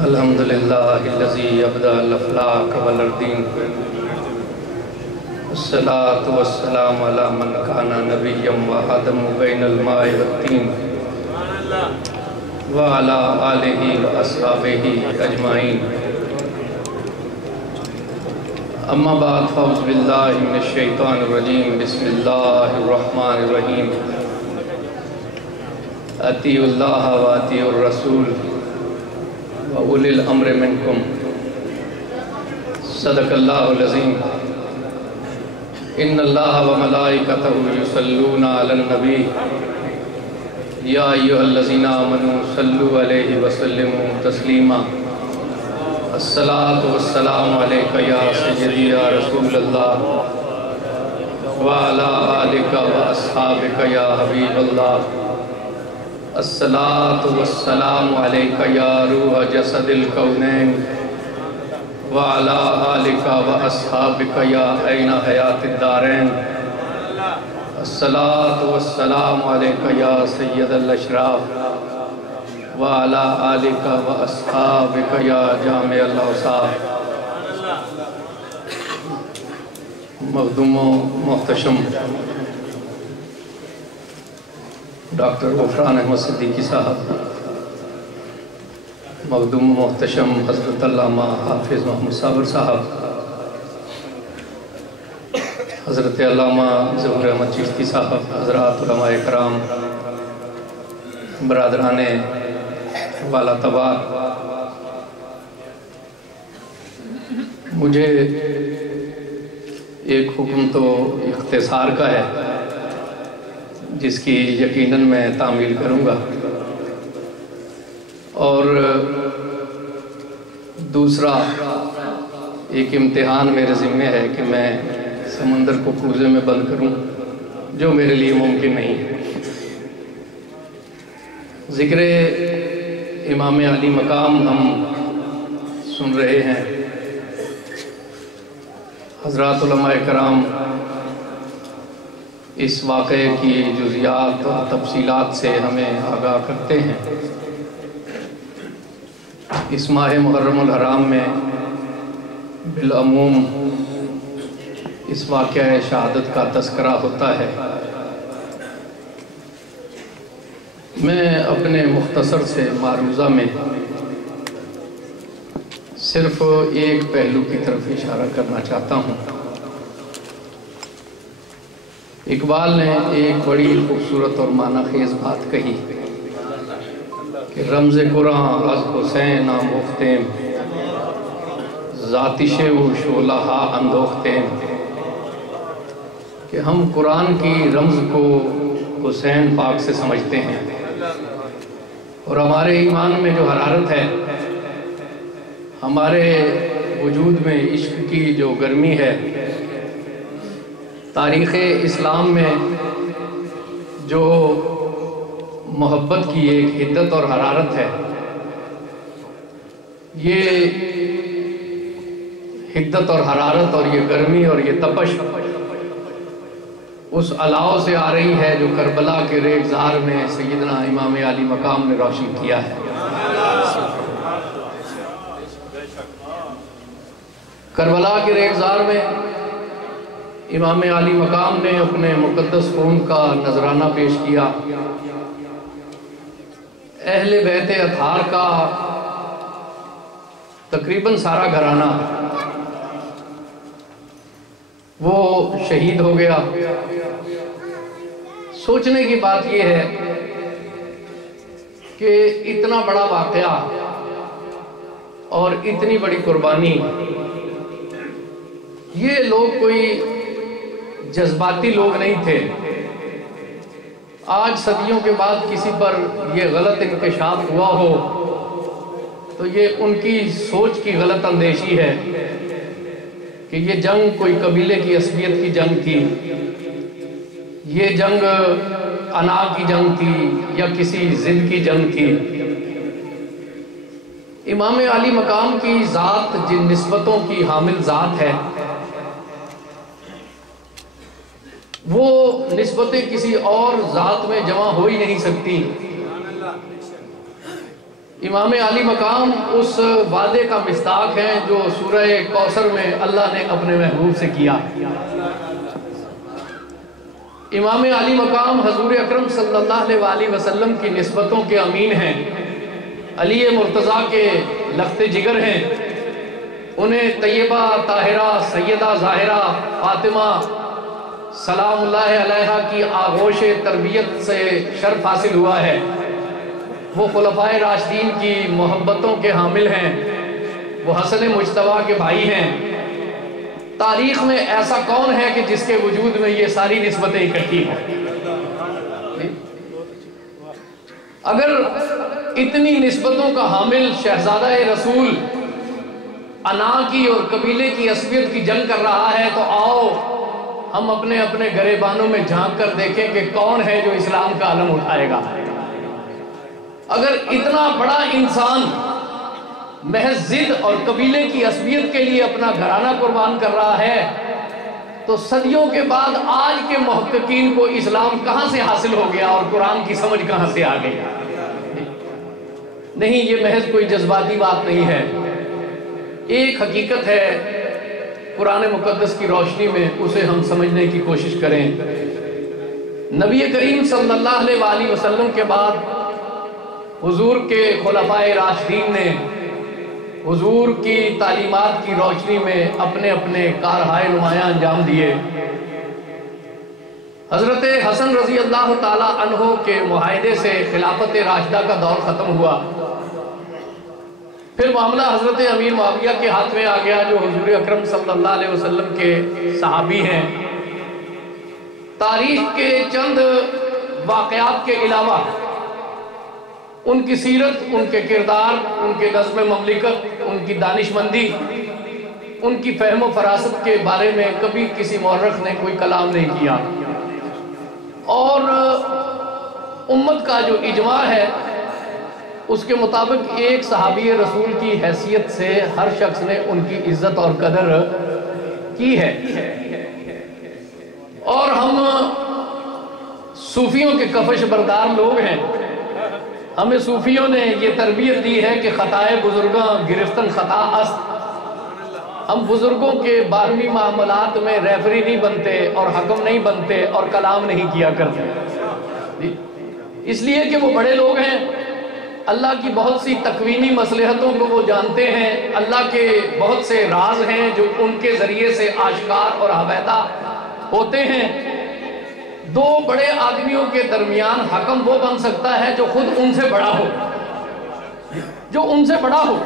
الحمدللہ الذی ابدع الافلاک والاردین والصلاة والسلام علی من کان نبیا وآدم بین الماء والطین وعلی آلہ واصحابہ اجمعین اما بعد فاعوذ باللہ من الشیطان الرجیم بسم اللہ الرحمن الرحیم اطیعوا اللہ واطیعوا الرسول وَأُولِي الْأَمْرِ مِنْكُمْ صدق اللہ العظیم ان اللہ وملائکتہ یصلون علی النبی یا ایھا الذین آمنوا صلوا علیہ وسلموا تسلیما الصلاۃ والسلام علیک یا سیدی یا رسول اللہ وعلی آلک واصحابک یا حبیب اللہ الصلاۃ والسلام علیک یا روح جسد الکونین وعلی آلک واصحابک یا عین حیات الدارین الصلاۃ والسلام علیک یا سید الاشراف وعلی آلک واصحابک یا جامع الاوصاف مخدوم و محتشم ڈاکٹر غفران احمد صدیقی صاحب، مخدوم محتشم حضرت علامہ حافظ محمد صابر صاحب، حضرت علامہ ظہور احمد چشتی صاحب، حضرات علماء کرام، برادران والا تبار، مجھے ایک حکم تو اختصار کا ہے جس کی یقیناً میں تعمیل کروں گا، اور دوسرا ایک امتحان میرے ذمہ ہے کہ میں سمندر کو کوزے میں بند کروں، جو میرے لیے ممکن نہیں ہے۔ ذکر امام علی مقام ہم سن رہے ہیں، حضرات علماء کرام اس واقعے کی جزیات اور تفصیلات سے ہمیں آگاہ کرتے ہیں۔ اس ماہ محرم الحرام میں بالعموم اس واقعہ شہادت کا تذکرہ ہوتا ہے۔ میں اپنے مختصر سے معروضہ میں صرف ایک پہلو کی طرف اشارہ کرنا چاہتا ہوں۔ اقبال نے ایک بڑی خوبصورت اور معنی خیز بات کہی کہ رمز قرآن از حسین آموختیم ذاتش و شعلہ اندوختیم، کہ ہم قرآن کی رمز کو حسین پاک سے سمجھتے ہیں، اور ہمارے ایمان میں جو حرارت ہے، ہمارے وجود میں عشق کی جو گرمی ہے، تاریخ اسلام میں جو محبت کی ایک حدت اور حرارت ہے، یہ حدت اور حرارت اور یہ گرمی اور یہ تپش اس علاؤ سے آ رہی ہے جو کربلا کے ریگزار میں سیدنا امام علی مقام نے روشن کیا ہے۔ کربلا کے ریگزار میں امام علی مقام نے اپنے مقدس خون کا نذرانہ پیش کیا۔ اہل بیت اطہار کا تقریباً سارا گھرانہ وہ شہید ہو گیا۔ سوچنے کی بات یہ ہے کہ اتنا بڑا واقعہ اور اتنی بڑی قربانی، یہ لوگ کوئی جذباتی لوگ نہیں تھے۔ آج صدیوں کے بعد کسی پر یہ غلط انکشاف ہوا ہو تو یہ ان کی سوچ کی غلط اندیشی ہے کہ یہ جنگ کوئی قبیلے کی عصبیت کی جنگ تھی، یہ جنگ انا کی جنگ تھی یا کسی ضد کی جنگ تھی۔ امام علی مقام کی ذات جن نسبتوں کی حامل ذات ہے، وہ نسبتیں کسی اور ذات میں جمع ہو ہی نہیں سکتی۔ امام علی مقام اس وعدے کا مصداق ہے جو سورہ کوثر میں اللہ نے اپنے محبوب سے کیا۔ امام علی مقام حضور اکرم صلی اللہ علیہ وسلم کی نسبتوں کے امین ہیں، علی مرتضیٰ کے لخت جگر ہیں، انہیں طیبہ طاہرہ سیدہ ظاہرہ فاطمہ سلام اللہ علیہا کی آغوش تربیت سے شرف حاصل ہوا ہے۔ وہ خلفائے راشدین کی محبتوں کے حامل ہیں، وہ حسن مجتبیٰ کے بھائی ہیں۔ تاریخ میں ایسا کون ہے کہ جس کے وجود میں یہ ساری نسبتیں اکٹھی ہوں؟ اگر اتنی نسبتوں کا حامل شہزادہ رسول انا کی اور قبیلے کی عصبیت کی جنگ کر رہا ہے تو آؤ ہم اپنے اپنے گریبانوں میں جھانک کر دیکھیں کہ کون ہے جو اسلام کا علم اٹھائے گا۔ اگر اتنا بڑا انسان محض ضد اور قبیلے کی عصبیت کے لیے اپنا گھرانہ قربان کر رہا ہے تو صدیوں کے بعد آج کے محققین کو اسلام کہاں سے حاصل ہو گیا اور قرآن کی سمجھ کہاں سے آ گئی؟ نہیں، یہ محض کوئی جذباتی بات نہیں ہے، ایک حقیقت ہے۔ قرآن مقدس کی روشنی میں اسے ہم سمجھنے کی کوشش کریں۔ نبی کریم صلی اللہ علیہ وسلم کے بعد حضور کے خلفائے راشدین نے حضور کی تعلیمات کی روشنی میں اپنے اپنے کارہائے نمایاں انجام دیے۔ حضرت حسن رضی اللہ تعالی عنہ کے معاہدے سے خلافت راشدہ کا دور ختم ہوا، پھر معاملہ حضرت امیر معاویہ کے ہاتھ میں آ گیا جو حضور اکرم صلی اللہ علیہ وسلم کے صحابی ہیں۔ تاریخ کے چند واقعات کے علاوہ ان کی سیرت، ان کے کردار، ان کے نظم مملکت، ان کی دانشمندی، ان کی فہم و فراست کے بارے میں کبھی کسی مورخ نے کوئی کلام نہیں کیا، اور امت کا جو اجماع ہے اس کے مطابق ایک صحابی رسول کی حیثیت سے ہر شخص نے ان کی عزت اور قدر کی ہے۔ اور ہم صوفیوں کے کفش بردار لوگ ہیں، ہمیں صوفیوں نے یہ تربیت دی ہے کہ خطائے بزرگاں گرفتن خطا است۔ ہم بزرگوں کے باہمی معاملات میں ریفری نہیں بنتے اور حکم نہیں بنتے اور کلام نہیں کیا کرتے، اس لیے کہ وہ بڑے لوگ ہیں، اللہ کی بہت سی تکوینی مصلحتوں کو وہ جانتے ہیں، اللہ کے بہت سے راز ہیں جو ان کے ذریعے سے آشکار اور حویدہ ہوتے ہیں۔ دو بڑے آدمیوں کے درمیان حکم وہ بن سکتا ہے جو خود ان سے بڑا ہو، جو ان سے بڑا ہو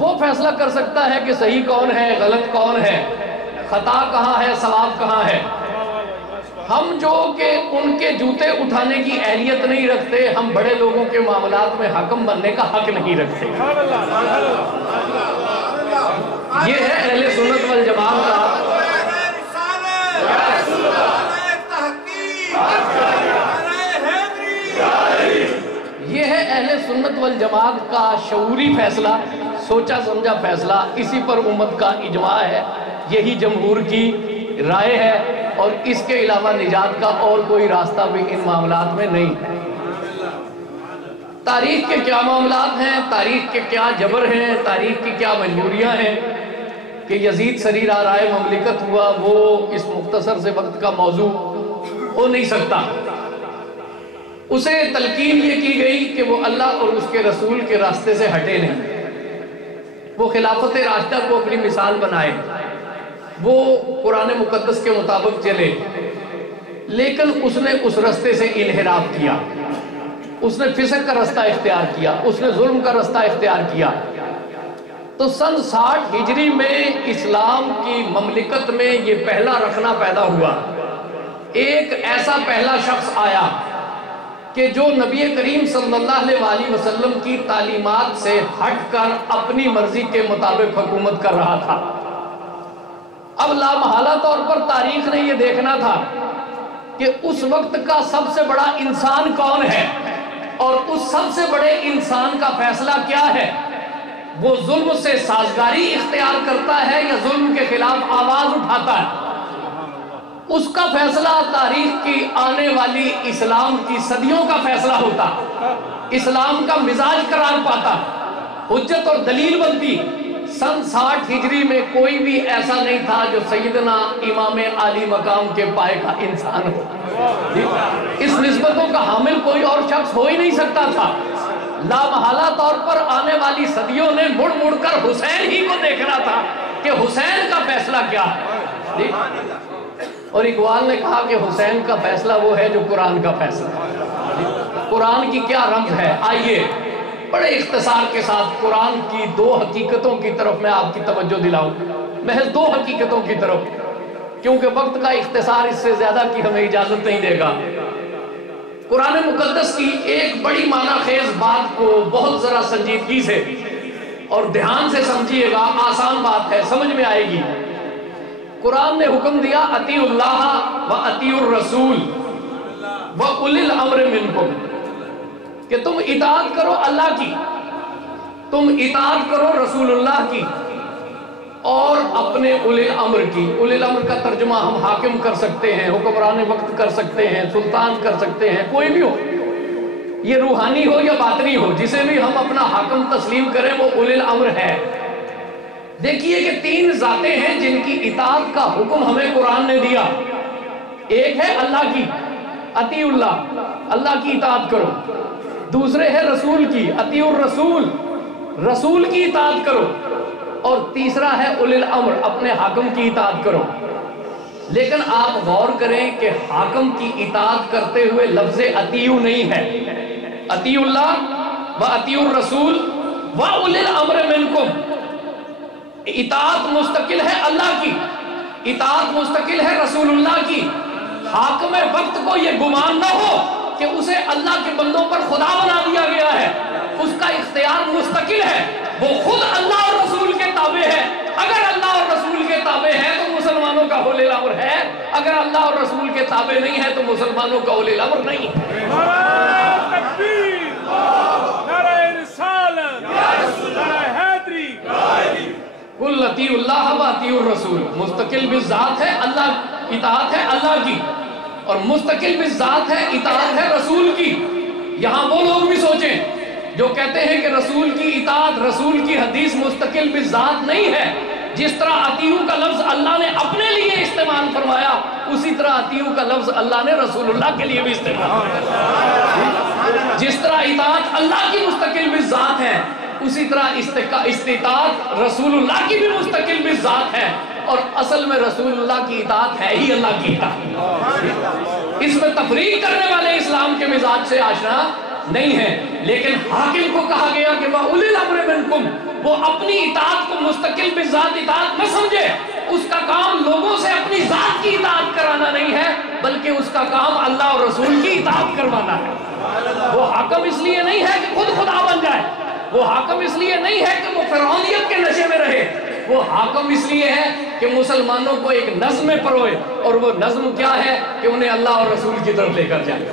وہ فیصلہ کر سکتا ہے کہ صحیح کون ہے، غلط کون ہے، خطا کہاں ہے، ثواب کہاں ہے۔ ہم جو کہ ان کے جوتے اٹھانے کی اہلیت نہیں رکھتے، ہم بڑے لوگوں کے معاملات میں حکم بننے کا حق نہیں رکھتے۔ یہ ہے اہل سنت والجماعت کا یہ ہے اہل سنت والجماعت کا شعوری فیصلہ، سوچا سمجھا فیصلہ، اسی پر امت کا اجماع ہے، یہی جمہور کی رائے ہے، اور اس کے علاوہ نجات کا اور کوئی راستہ بھی ان معاملات میں نہیں۔ تاریخ کے کیا معاملات ہیں، تاریخ کے کیا جبر ہیں، تاریخ کی کیا مجبوریاں ہیں کہ یزید سریر آرائے مملکت ہوا، وہ اس مختصر سے وقت کا موضوع ہو نہیں سکتا۔ اسے تلقین یہ کی گئی کہ وہ اللہ اور اس کے رسول کے راستے سے ہٹے نہیں، وہ خلافت راشدہ کو اپنی مثال بنائے، وہ قرآن مقدس کے مطابق چلے، لیکن اس نے اس راستے سے انحراف کیا، اس نے فسق کا راستہ اختیار کیا، اس نے ظلم کا راستہ اختیار کیا۔ تو سن 60 ہجری میں اسلام کی مملکت میں یہ پہلا رخنہ پیدا ہوا، ایک ایسا پہلا شخص آیا کہ جو نبی کریم صلی اللہ علیہ وسلم کی تعلیمات سے ہٹ کر اپنی مرضی کے مطابق حکومت کر رہا تھا۔ اب لامحالہ طور پر تاریخ نے یہ دیکھنا تھا کہ اس وقت کا سب سے بڑا انسان کون ہے اور اس سب سے بڑے انسان کا فیصلہ کیا ہے، وہ ظلم سے سازگاری اختیار کرتا ہے یا ظلم کے خلاف آواز اٹھاتا ہے۔ اس کا فیصلہ تاریخ کی آنے والی اسلام کی صدیوں کا فیصلہ ہوتا، اسلام کا مزاج قرار پاتا، حجت اور دلیل بنتی۔ سن 60 ہجری میں کوئی بھی ایسا نہیں تھا جو سیدنا امام عالی مقام کے پائے کا انسان ہو۔ اس نسبتوں کا حامل کوئی اور شخص ہو ہی نہیں سکتا تھا۔ لامحالہ طور پر آنے والی صدیوں نے مڑ مڑ کر حسین ہی کو دیکھنا تھا کہ حسین کا فیصلہ کیا ہے۔ اور اقبال نے کہا کہ حسین کا فیصلہ وہ ہے جو قرآن کا فیصلہ ہے۔ قرآن کی کیا رمز ہے؟ آئیے بڑے اختصار کے ساتھ قرآن کی 2 حقیقتوں کی طرف میں آپ کی توجہ دلاؤں، محض 2 حقیقتوں کی طرف، کیونکہ وقت کا اختصار اس سے زیادہ کی ہمیں اجازت نہیں دے گا۔ قرآن مقدس کی ایک بڑی معنی خیز بات کو بہت ذرا سنجیدگی سے اور دھیان سے سمجھیے گا، آسان بات ہے، سمجھ میں آئے گی۔ قرآن نے حکم دیا اطیعوا اللہ و اطیعوا الرسول و اولی الامر منکم، کہ تم اطاعت کرو اللہ کی، تم اطاعت کرو رسول اللہ کی اور اپنے اولی الامر کی۔ اولی الامر کا ترجمہ ہم حاکم کر سکتے ہیں، حکمران وقت کر سکتے ہیں، سلطان کر سکتے ہیں، کوئی بھی ہو، یہ روحانی ہو یا باطنی ہو، جسے بھی ہم اپنا حاکم تسلیم کریں وہ اولی الامر ہے۔ دیکھیے کہ 3 ذاتیں ہیں جن کی اطاعت کا حکم ہمیں قرآن نے دیا۔ ایک ہے اللہ کی، اطیعوا اللہ، اللہ کی اطاعت کرو۔ دوسرے ہے رسول کی، اطیعوا الرسول، رسول کی اطاعت کرو۔ اور تیسرا ہے اولی الامر، اپنے حاکم کی اطاعت کرو۔ لیکن آپ غور کریں کہ حاکم کی اطاعت کرتے ہوئے لفظ اطیعوا نہیں ہے۔ اطیعوا اللہ و اطیعوا الرسول و اولی الامر منکم، اطاعت مستقل ہے اللہ کی، اطاعت مستقل ہے رسول اللہ کی۔ حاکم وقت کو یہ گمان نہ ہو کہ اسے اللہ کے بندوں پر خدا بنا دیا گیا ہے، اس کا اختیار مستقل ہے، وہ خود اللہ اور رسول کے تابع ہے۔ اگر اللہ اور رسول کے تابع ہے تو مسلمانوں کا اولی الامر ہے، اگر اللہ اور رسول کے تابع نہیں ہے تو مسلمانوں کا اولی الامر نہیں ہے۔ نعرہ تکبیر، نعرہ رسالت، نعرہ حیدری۔ قل اطیعوا اللہ و اطیعوا الرسول، مستقل بالذات ہے اللہ، اطاعت ہے اللہ کی، اور مستقل بالذات ہے اطاعت ہے رسول کی۔ یہاں وہ لوگ بھی سوچیں جو کہتے ہیں کہ رسول کی اطاعت، رسول کی حدیث مستقل بالذات نہیں ہے۔ جس طرح اطیعوا کا لفظ اللہ نے اپنے لیے استعمال فرمایا، اسی طرح اطیعوا کا لفظ اللہ نے رسول اللہ کے لیے بھی استعمال فرمایا۔ جس طرح اطاعت اللہ کی مستقل بالذات ہے، اسی طرح استطاعت رسول اللہ کی بھی مستقل بالذات ہے، اور اصل میں رسول اللہ کی اطاعت ہے ہی اللہ کی اطاعت۔ اس میں تفریق کرنے والے اسلام کے مزاج سے آشنا نہیں ہے۔ لیکن حاکم کو کہا گیا کہ وَأُولِي الْأَمْرِ مِنْكُمْ، وہ اپنی اطاعت کو مستقل بالذات اطاعت نہ سمجھے۔ اس کا کام لوگوں سے اپنی ذات کی اطاعت کرانا نہیں ہے، بلکہ اس کا کام اللہ اور رسول کی اطاعت کروانا ہے۔ وہ حاکم اس لیے نہیں ہے کہ خود خدا بن جائے، وہ حاکم اس لیے نہیں ہے کہ وہ فرعونیت کے نشے میں رہے، وہ حاکم اس لیے ہے کہ مسلمانوں کو ایک نظم میں پروئے، اور وہ نظم کیا ہے کہ انہیں اللہ اور رسول کی طرف لے کر جائے۔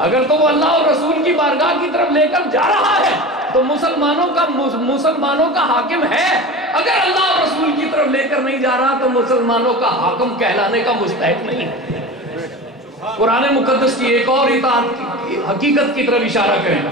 اگر تو وہ اللہ اور رسول کی بارگاہ کی طرف لے کر جا رہا ہے تو مسلمانوں کا حاکم ہے، اگر اللہ اور رسول کی طرف لے کر نہیں جا رہا تو مسلمانوں کا حاکم کہلانے کا مستحق نہیں ہے۔ قرآن مقدس کی ایک اور اطاعت کی حقیقت کی طرف اشارہ کریں۔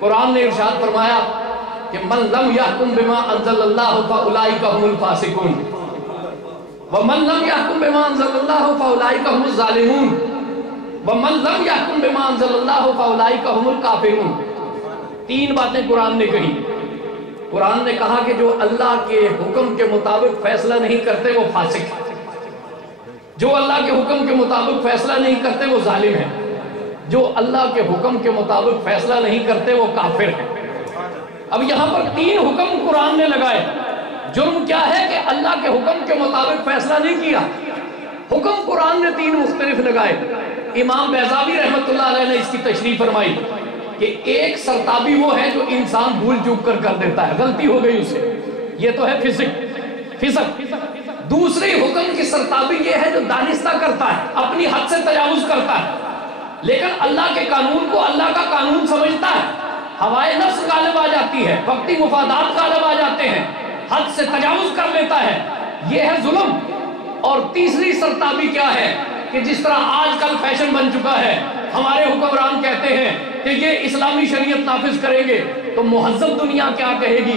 قرآن نے ارشاد فرمایا کہ من لم یحکم بما انزل اللہ فاولئک هم الفاسقون ومن لم یحکم بما انزل اللہ فاولئک هم الظالمون ومن لم یحکم بما انزل اللہ فاولئک هم الکافرون۔ 3 باتیں قرآن نے کہی۔ قرآن نے کہا کہ جو اللہ کے حکم کے مطابق فیصلہ نہیں کرتے وہ فاسق ہیں، جو اللہ کے حکم کے مطابق فیصلہ نہیں کرتے وہ ظالم ہیں، جو اللہ کے حکم کے مطابق فیصلہ نہیں کرتے وہ کافر ہیں۔ اب یہاں پر 3 حکم قرآن نے لگائے۔ جرم کیا ہے کہ اللہ کے حکم کے مطابق فیصلہ نہیں کیا۔ حکم قرآن نے 3 مختلف لگائے۔ امام بیضاوی رحمت اللہ علیہ نے اس کی تشریح فرمائی کہ ایک سرتابی وہ ہے جو انسان بھول چوک کر دیتا ہے، غلطی ہو گئی اسے، یہ تو ہے فسق۔ دوسری حکم کی سرتابی یہ ہے جو دانستہ کرتا ہے، اپنی حد سے تجاوز کرتا ہے، لیکن اللہ کے قانون کو اللہ کا قانون سمجھتا ہے، ہوائے نفس غالب آ جاتی ہے، وقتی مفادات غالب آ جاتے ہیں، حد سے تجاوز کر لیتا ہے، یہ ہے ظلم۔ اور تیسری سرتابی کیا ہے کہ جس طرح آج کل فیشن بن چکا ہے، ہمارے حکمران کہتے ہیں کہ یہ اسلامی شریعت نافذ کریں گے تو مہذب دنیا کیا کہے گی؟